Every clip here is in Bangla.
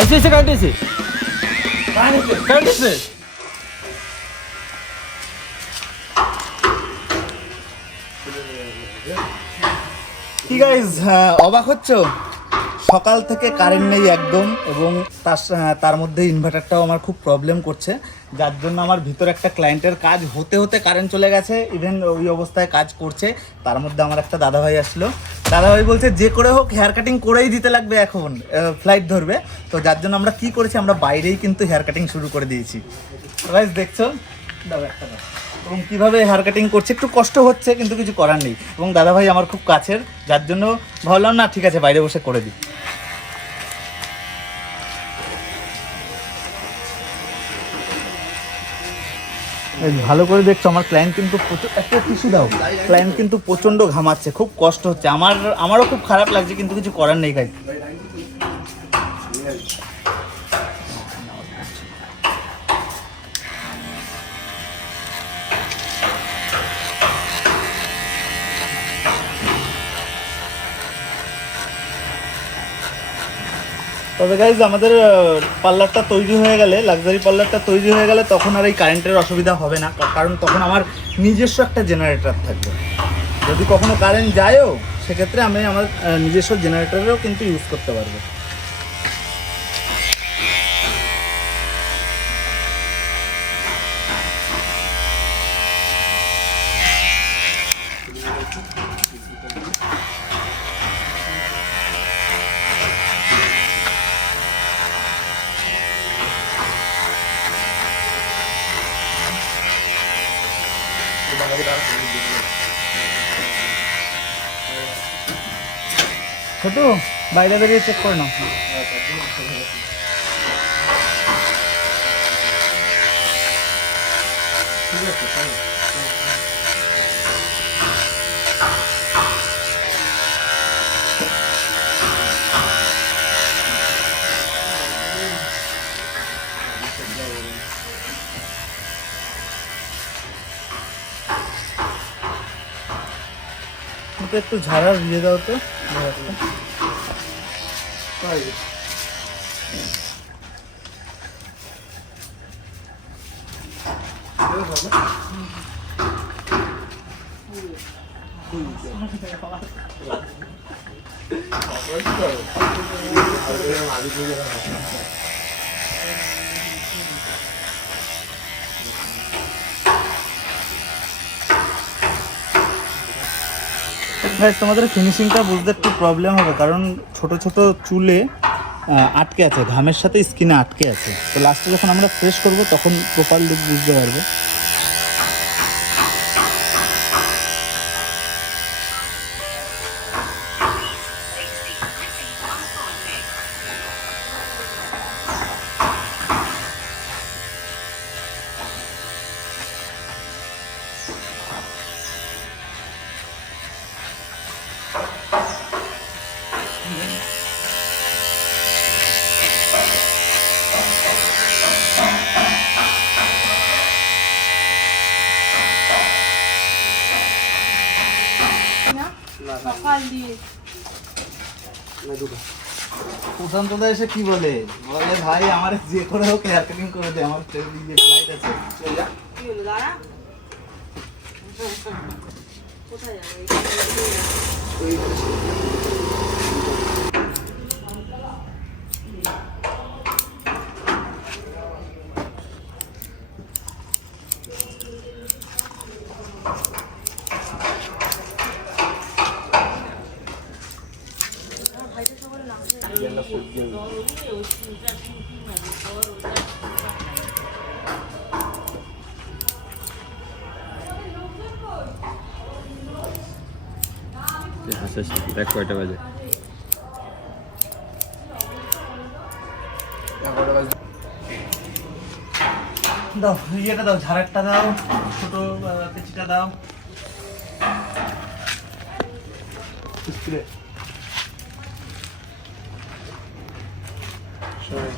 ऐसे ऐसे काटने से काटने से কি গাইস, অবাক হচ্ছ? সকাল থেকে কারেন্ট নেই একদম, এবং তার মধ্যে ইনভার্টারটাও আমার খুব প্রবলেম করছে, যার জন্য আমার ভিতরে একটা ক্লায়েন্টের কাজ হতে হতে কারেন্ট চলে গেছে। ইভেন ওই অবস্থায় কাজ করছে, তার মধ্যে আমার একটা দাদাভাই আসলো। দাদাভাই বলছে যে করে হোক হেয়ার কাটিং করেই দিতে লাগবে, এখন ফ্লাইট ধরবে। তো যার জন্য আমরা কি করেছি, আমরা বাইরেই কিন্তু হেয়ার কাটিং শুরু করে দিয়েছি। গাইস দেখছো, দাও একটা দাও। এবং কীভাবে হেয়ার কাটিং করছে, একটু কষ্ট হচ্ছে কিন্তু কিছু করার নেই। এবং দাদাভাই আমার খুব কাছের, যার জন্য ভাবলাম না ঠিক আছে বাইরে বসে করে দিই। ভালো করে দেখছো, আমার ক্লায়েন্ট কিন্তু একটা টিস্যু দাও, ক্লায়েন্ট কিন্তু প্রচণ্ড ঘামাচ্ছে, খুব কষ্ট হচ্ছে। আমারও খুব খারাপ লাগছে, কিন্তু কিছু করার নেই গাইস। তবে গাইজ আমাদের পার্লারটা তৈরি হয়ে গেলে, লাক্সারি পার্লারটা তৈরি হয়ে গেলে তখন আর এই কারেন্টের অসুবিধা হবে না, কারণ তখন আমার নিজস্ব একটা জেনারেটর থাকবে। যদি কখনো কারেন্ট যায়ও, সেক্ষেত্রে আমি আমার নিজস্ব জেনারেটরেও কিন্তু ইউজ করতে পারবো। ছোট বাইরে বেরিয়ে চেক করে নাও। একটু ঝাড়া দিয়ে দাও তো। তোমাদের ফিনিশিংটা বুঝতে একটু প্রবলেম হবে, কারণ ছোট ছোট চুলে আটকে আছে, ঘামের সাথে স্কিনে আটকে আছে। তো লাস্টে যখন আমরা ফ্রেশ করব তখন প্রপার লুক বুঝতে পারবো। প্রশান্ত দা এসে কি বলে ভাই আমার যে করে হোক হেয়ার কাটিং করে দে, আমার ফ্লাইট আছে। কোথায় দেখ কয়টা বাজে? দাও ইয়েটা দাও, ঝাড়ারটা দাও, ছোট পেঁচিটা দাও।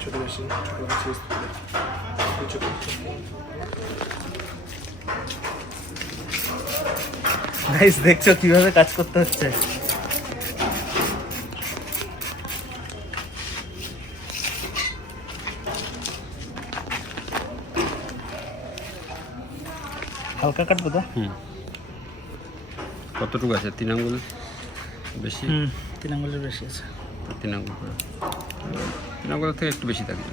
ছোট বেশি গাইস দেখছো কিভাবে কাজ করতে হচ্ছে। হালকা কাটবো তো? কতটুকু আছে? 3 আঙ্গুল বেশি? 3 আঙ্গুলের বেশি আছে। 3 আঙ্গুল করে, 3 আঙ্গুল থেকে একটু বেশি থাকবে।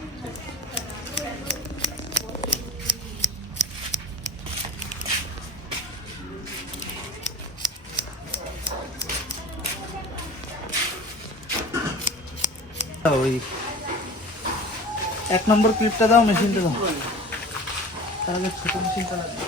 ওই 1 নম্বর ক্লিপটা দাও, মেশিনটা দাও। তার আগে ছোট মেশিনটা লাগবে।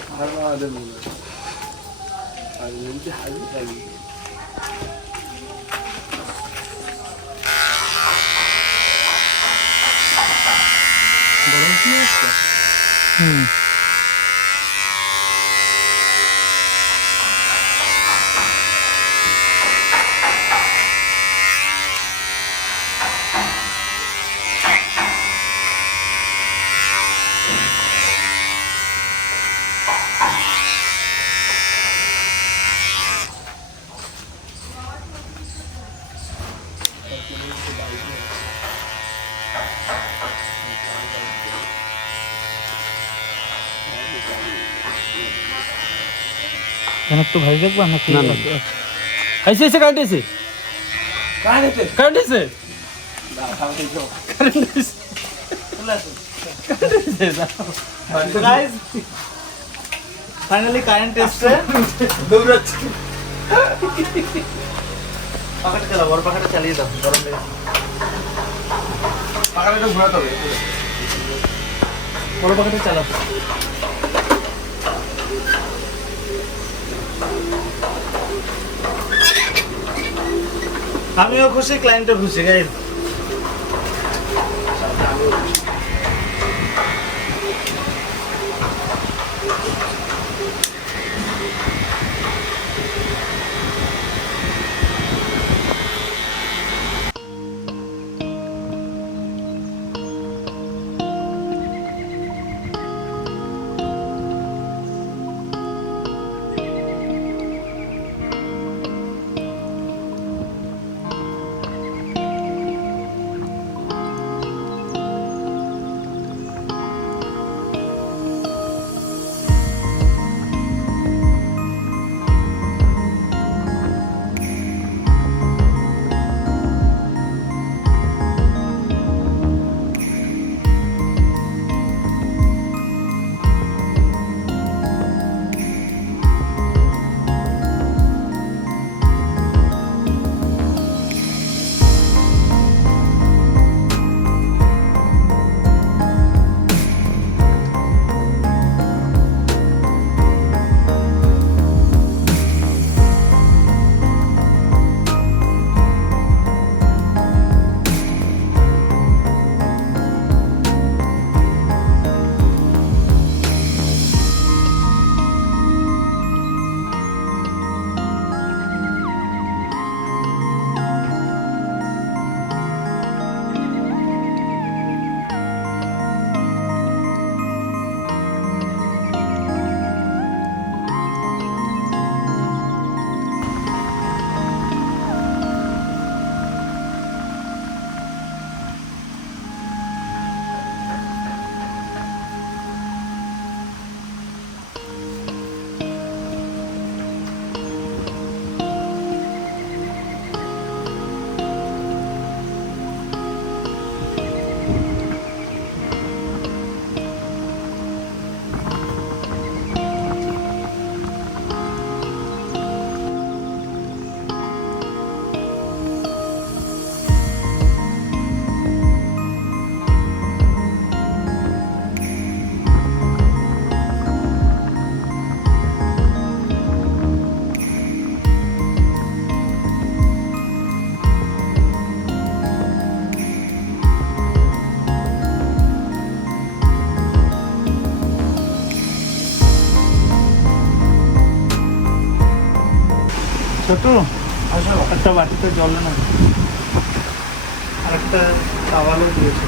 একটু ভাই দেখবা নাকি? না, না। ऐसे ऐसे काट ऐसे काट ऐसे গাইস ফাইনালি কারেন্ট এসছে। দৌড়াচ্ছি। পাখাটা চালাও, বড় পাখাটা চালিয়ে দাও, গরম লেগে। পাখাটা ঘোরাতে হবে, বড় পাখাটা চালাও। আমিও খুশি, ক্লায়েন্টও খুশি গাইস। ছোট একটা বাটিতে জল না, আর একটা চাওয়ালও দিয়েছে।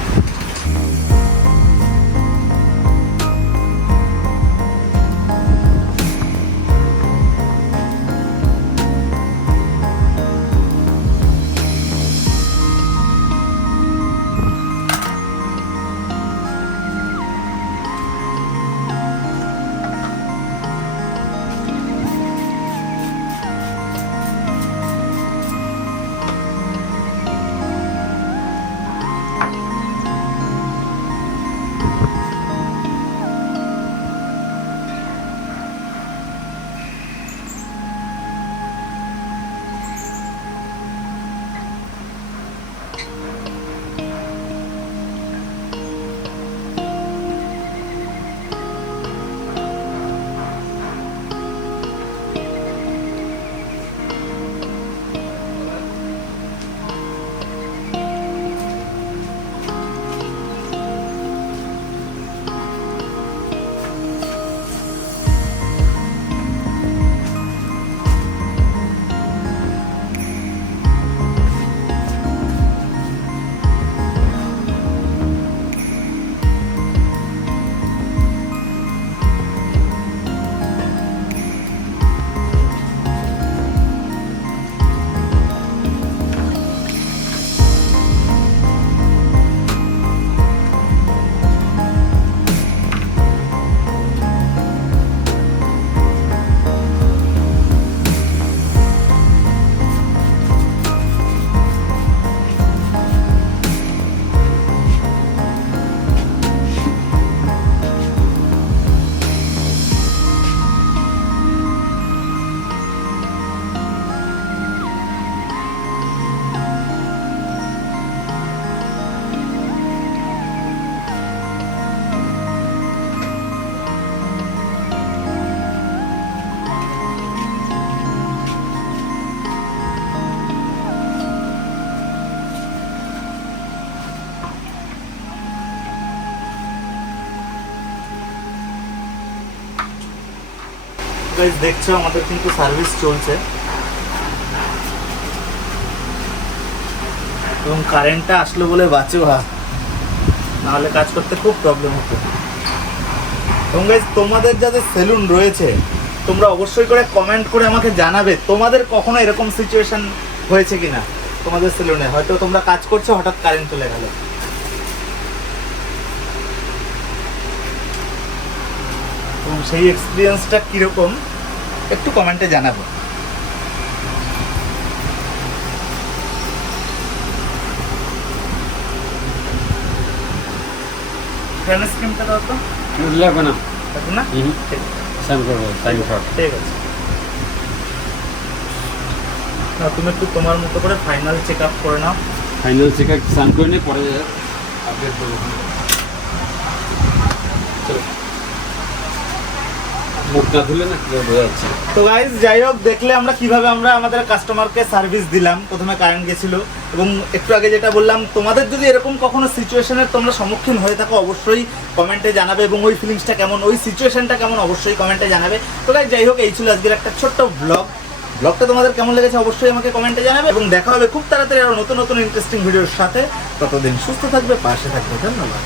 গাইস দেখছো আমাদের কিন্তু সার্ভিস চলছে এবং কারেন্টটা আসলো বলে বাঁচো নাহলে কাজ করতে খুব প্রবলেম হতো। এবং গাইস তোমাদের যাদের সেলুন রয়েছে তোমরা অবশ্যই করে কমেন্ট করে আমাকে জানাবে তোমাদের কখনো এরকম সিচুয়েশন হয়েছে কিনা তোমাদের সেলুনে, হয়তো তোমরা কাজ করছো হঠাৎ কারেন্ট চলে গেল। এবং সেই এক্সপিরিয়েন্সটা কিরকম একটু কমেন্টে জানাবো। ফ্রেন্ডস ক্রিমটা দাও তো। লাগবে না এখন না স্যাম করবো টাইম শর্ট। ঠিক আছে না তুমি একটু তোমার মতো করে ফাইনাল চেক আপ করে নাও। ফাইনাল চেক আপ স্যাম করে নিয়ে পরে আপডেট করবো। চলো মুখটা ধুলে না কি বোঝা যাচ্ছে। তো গাইজ যাই হোক দেখলে আমরা কিভাবে আমরা আমাদের কাস্টমারকে সার্ভিস দিলাম। প্রথমে কারেন্ট গেছিল এবং একটু আগে যেটা বললাম তোমাদের যদি এরকম কখনো সিচুয়েশনের তোমরা সম্মুখীন হয়ে থাকো অবশ্যই কমেন্টে জানাবে এবং ওই ফিলিংসটা কেমন ওই সিচুয়েশনটা কেমন অবশ্যই কমেন্টে জানাবে। তো গাইজ যাই হোক এই ছিল আজকের একটা ছোট্ট ব্লগটা তোমাদের কেমন লেগেছে অবশ্যই আমাকে কমেন্টে জানাবে এবং দেখা হবে খুব তাড়াতাড়ি আরো নতুন নতুন ইন্টারেস্টিং ভিডিওর সাথে। ততদিন সুস্থ থাকবে, পাশে থাকবে। ধন্যবাদ।